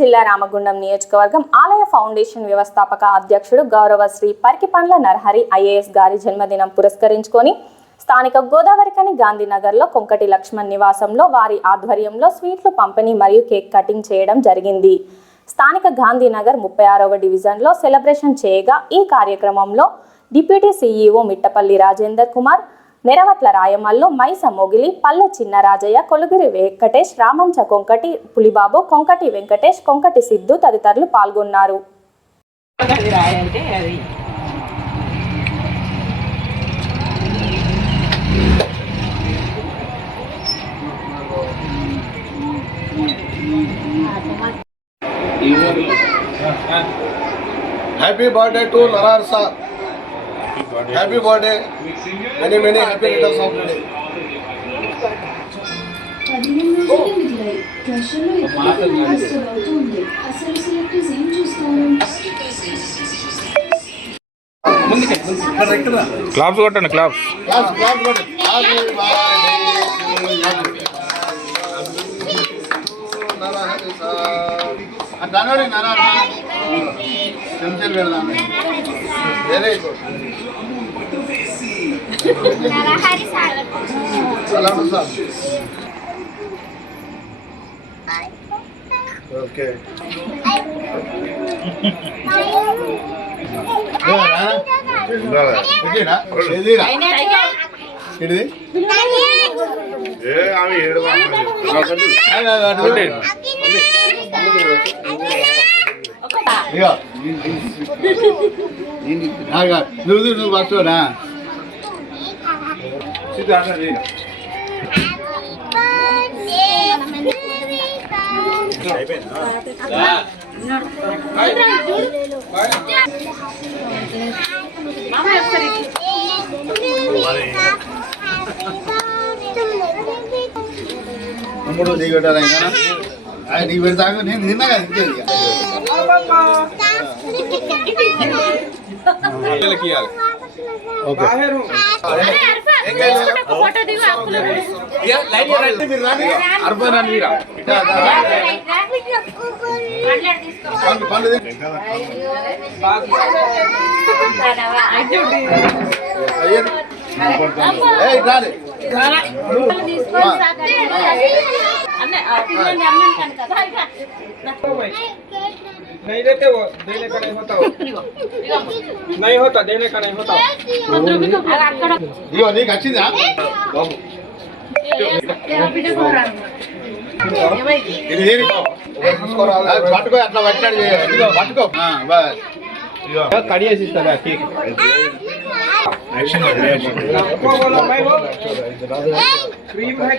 జిల్లా రామగుండం నియోజకవర్గం ఆలయ ఫౌండేషన్ వ్యవస్థాపక అధ్యక్షుడు గౌరవ శ్రీ పరికిపండ్ల నరహరి ఐఏఎస్ గారి జన్మదినం పురస్కరించుకొని స్థానిక గోదావరికని గాంధీనగర్లో కొంకటి లక్ష్మణ్ నివాసంలో వారి ఆధ్వర్యంలో స్వీట్లు పంపిణీ మరియు కేక్ కటింగ్ చేయడం జరిగింది. స్థానిక గాంధీనగర్ 36వ డివిజన్లో సెలబ్రేషన్ చేయగా ఈ కార్యక్రమంలో డిప్యూటీ సీఈఓ మిట్టపల్లి రాజేందర్ కుమార్, నెరవట్ల రాయమల్లు, మైస మొగిలి, పల్లె చిన్నరాజయ్య, కొలుగిరి వెంకటేష్, రామంచ కొంకటి పులిబాబు, కొంకటి వెంకటేష్, కొంకటి సిద్ధు తదితరులు పాల్గొన్నారు. Happy birthday to Narar sir. Happy birthday. Many happy returns of the day. Claps కొట్టండి. క్లాప్స్ అట్లానే నరారు చెంచలు వెళ్దాం. Very good. సలాం సార్. ఓకే ఇది నువ్వు వస్తున్నా తమ్ముడు నీకు పెట్టారా ఇంకా నీకు పెడతాను. నేను నిన్న కదా ఇంకేది नहीं देते वो देने का नहीं होता, नहीं होता देने का नहीं होता. ఇగో నీకు వచ్చిందా బాబు? పట్టుకో అట్లా పట్టినాడు పట్టుకో కడిగేసి ఇస్తారా కేక్? क्रीम है